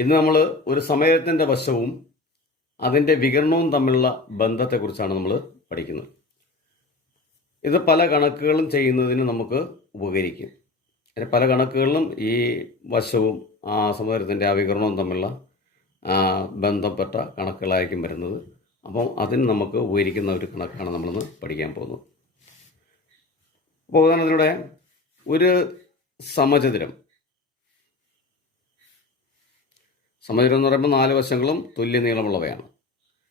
ഇന്ന് നമ്മൾ ഒരു സമയത്തിൻ്റെ വശവും അതിൻ്റെ വികരണവും തമ്മിലുള്ള ബന്ധത്തെക്കുറിച്ചാണ് നമ്മൾ പഠിക്കുന്നത്. ഇത് പല കണക്കുകളും ചെയ്യുന്നതിന് നമുക്ക് ഉപകരിക്കും. പല കണക്കുകളിലും ഈ വശവും ആ സമയത്തിൻ്റെ ആ വികരണവും തമ്മിലുള്ള ബന്ധപ്പെട്ട കണക്കുകളായിരിക്കും വരുന്നത്. അപ്പം അതിന് നമുക്ക് ഉപകരിക്കുന്ന ഒരു കണക്കാണ് നമ്മളിന്ന് പഠിക്കാൻ പോകുന്നത്. അപ്പോൾ ഉദാഹരണത്തിലൂടെ ഒരു സമചതുരം എന്ന് പറയുമ്പോൾ 4 വശങ്ങളും തുല്യ നീളമുള്ളവയാണ്.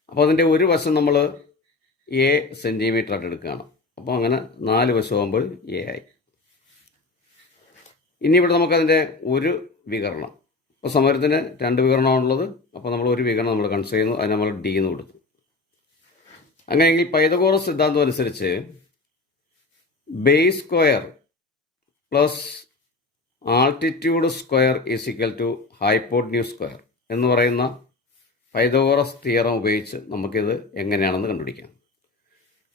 അപ്പോൾ അതിൻ്റെ ഒരു വശം നമ്മൾ A സെൻറ്റിമീറ്റർ ആയിട്ട് എടുക്കുകയാണ്. അപ്പോൾ അങ്ങനെ 4 വശമാകുമ്പോൾ A ആയി. ഇനി ഇവിടെ നമുക്കതിൻ്റെ ഒരു വികരണം, അപ്പോൾ സമരത്തിന് 2 വികരണമാണുള്ളത്. അപ്പോൾ നമ്മൾ ഒരു വികരണം നമ്മൾ കൺസിഡർ ചെയ്യുന്നു, അതിന് നമ്മൾ D എന്ന് കൊടുത്തു. അങ്ങനെയെങ്കിൽ പൈതഗോറസ് സിദ്ധാന്തം അനുസരിച്ച് base square plus altitude square is equal to hypotenuse square എന്ന് പറയുന്ന പൈതഗോറസ് തിയറം ഉപയോഗിച്ച് നമുക്കിത് എങ്ങനെയാണെന്ന് കണ്ടുപിടിക്കാം.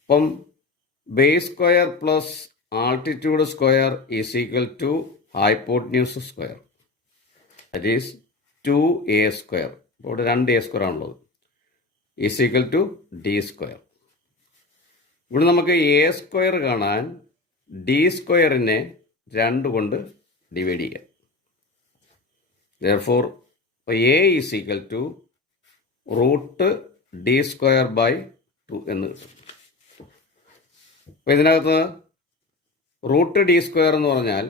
അപ്പം base square plus altitude square is equal to hypotenuse square, that is 2a square. ഇപ്പോൾ ഇവിടെ 2a സ്ക്വയർ ആണുള്ളത്, is equal to D square. ഇവിടെ നമുക്ക് a സ്ക്വയർ കാണാൻ D സ്ക്വയറിനെ 2 കൊണ്ട് ഡിവൈഡ് ചെയ്യാം. Therefore, a is equal to root D square by 2 എന്ന് കിട്ടും. അപ്പോൾ ഇതിനകത്ത് റൂട്ട് D സ്ക്വയർ എന്ന് പറഞ്ഞാൽ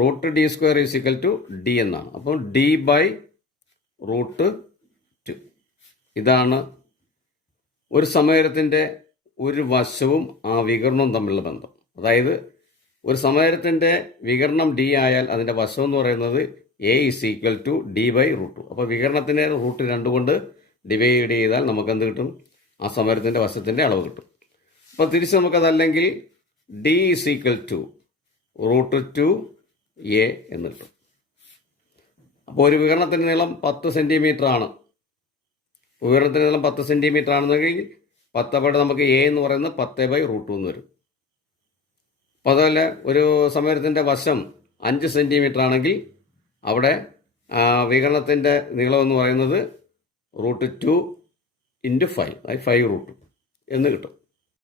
root D square is equal to D എന്നാണ്. അപ്പോൾ D ബൈ റൂട്ട് 2. ഇതാണ് ഒരു സമയത്തിൻ്റെ ഒരു വശവും ആ വികരണവും തമ്മിലുള്ള ബന്ധം. അതായത് ഒരു സമയത്തിൻ്റെ വികരണം D ആയാൽ അതിൻ്റെ വശം എന്ന് പറയുന്നത് A is equal to D by root 2. അപ്പോൾ വികരണത്തിനെ റൂട്ട് 2 കൊണ്ട് ഡിവൈഡ് ചെയ്താൽ നമുക്ക് എന്ത് കിട്ടും? ആ സമയത്തിൻ്റെ വശത്തിൻ്റെ അളവ് കിട്ടും. അപ്പോൾ തിരിച്ച് നമുക്കതല്ലെങ്കിൽ D is equal to root 2a എന്ന് കിട്ടും. അപ്പോൾ ഒരു വികരണത്തിൻ്റെ നീളം 10 സെൻറ്റിമീറ്റർ ആണ്. വികരണത്തിൻ്റെ നീളം 10 സെൻറ്റിമീറ്റർ ആണെന്നെങ്കിൽ 10 അപ്പോൾ നമുക്ക് A എന്ന് പറയുന്നത് 10 ബൈ റൂട്ട് 2 എന്ന് വരും. അപ്പോൾ അതുപോലെ ഒരു സമയത്തിൻ്റെ വശം 5 സെൻറ്റിമീറ്റർ ആണെങ്കിൽ അവിടെ വികരണത്തിൻ്റെ നീളം എന്ന് പറയുന്നത് റൂട്ട് 2 × 5, അതായത് 5 റൂട്ട് എന്ന് കിട്ടും.